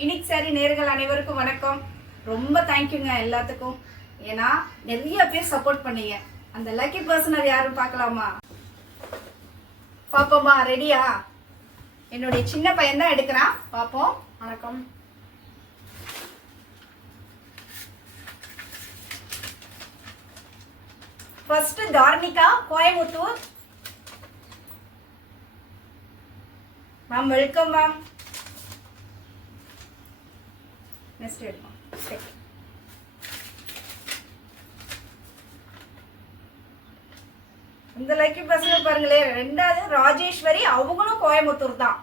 Unique sorry நேயர்கள் அனைவருக்கும் வணக்கம். ரொம்ப தேங்க்யூங்க எல்லாத்துக்கும். ஏன்னா நிறைய பேர் சப்போர்ட் பண்ணீங்க. அந்த லக்கி பர்சனர் யாரும் பார்க்கலாமா? பாப்போமா? ரெடியா? என்னுடைய சின்ன பையன் தான் எடுக்கிறான். பாப்போம். வணக்கம். First Tharnika, Coimbatore. Ma'am welcome ma'am. Next எடுப்போம். இந்த லக்கி பசங்க பாருங்களே. ரெண்டாவது ராஜேஸ்வரி, அவங்களும் கோயம்புத்தூர் தான்.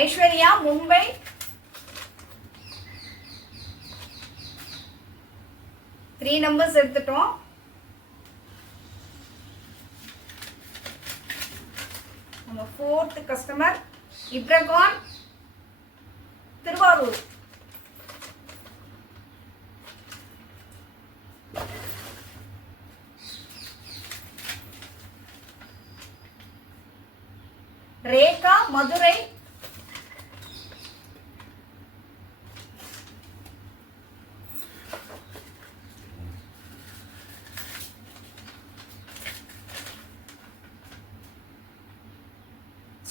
ஐஸ்வர்யா மும்பை. த்ரீ நம்பர்ஸ் எடுத்துட்டோம். நம்ம ஃபோர்த் கஸ்டமர் இப்ரகான், திருவாரூர். ரேகா, மதுரை.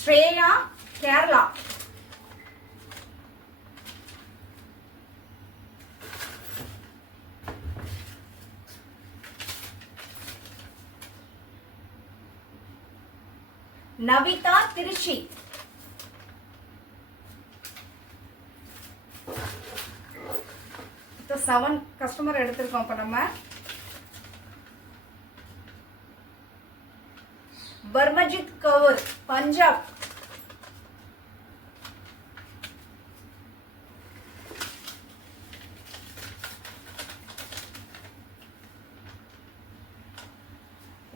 ஸ்ரேயா, கேரளா. நவிதா, திருச்சி. இப்போ 7 கஸ்டமர் எடுத்திருக்கோம். இப்போ நம்ம பர்மஜித் கவுர், பஞ்சாப்.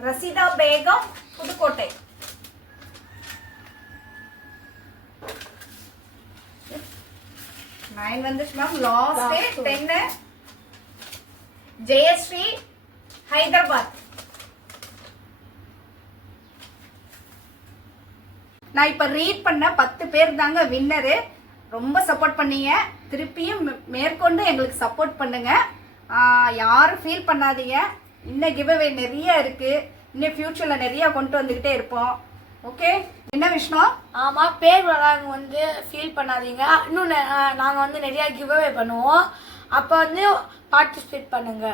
ரசிதா பேகம், புதுக்கோட்டை. நைன் வந்துச்சு மேம். லாஸ்ட் 10. ஜெயஸ்ரீ, ஹைதராபாத். நான் இப்ப ரீட் பண்ண 10 பேர் தாங்க வின்னரு. ரொம்ப சப்போர்ட் பண்ணீங்க. திருப்பியும் மேற்கொண்டு எங்களுக்கு சப்போர்ட் பண்ணுங்க. யாரும் ஃபீல் பண்ணாதீங்க. இன்னும் கிவ்அவே நிறைய இருக்கு. இன்னும் ஃபியூச்சர்ல நிறைய கொண்டு வந்துகிட்டே இருப்போம். ஓகே, என்ன விஷ்ணு? ஆமா, பேர் வராங்க வந்து ஃபீல் பண்ணாதீங்க. இன்னும் நாங்க வந்து நிறைய கிவ்அவே பண்ணுவோம். அப்ப வந்து பார்ட்டிசிபேட் பண்ணுங்க.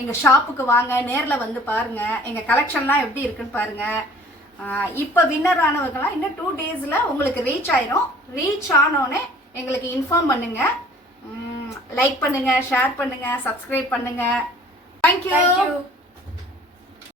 எங்க ஷாப்புக்கு வாங்க, நேர்ல வந்து பாருங்க. எங்க கலெக்ஷன்லாம் எப்படி இருக்குன்னு பாருங்க. இப்போ வின்னர் ஆனவங்கலாம் இன்னும் 2 டேஸ்ல உங்களுக்கு ரீச் ஆயிரும். ரீச் ஆனோடனே எங்களுக்கு இன்ஃபார்ம் பண்ணுங்க. லைக் பண்ணுங்க, ஷேர் பண்ணுங்க, சப்ஸ்கிரைப் பண்ணுங்க. தேங்க்யூ.